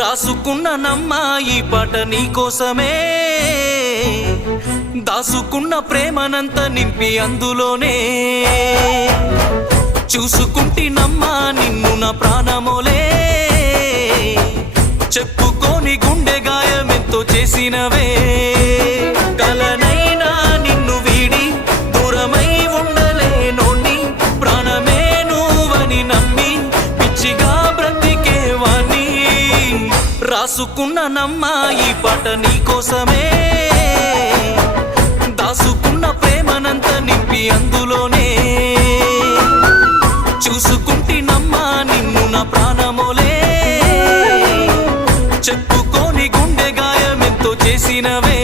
రాసుకున్న నమ్మా ఈ పాట నీకోసమే, దాసుకున్న ప్రేమనంత నింపి అందులోనే, చూసుకుంటినమ్మా నిన్ను నా ప్రాణమోలే, చెప్పుకోని గుండె గాయమెంతో చేసినవే, కలనైనా నిన్ను వీడి దూరమై ఉండలేనోణ్ణి, ప్రాణమే నువ్వని నమ్మి పిచ్చిగా బ్రతికేవాణ్ణి. రాసుకున్న నమ్మా ఈ పాట నీకోసమే, దాసుకున్న ప్రేమనంత నింపి అందులోనే, చూసుకుంటినమ్మా నిన్ను నా ప్రాణమోలే, చెప్పుకోని గుండె గాయమెంతో చేసినవే.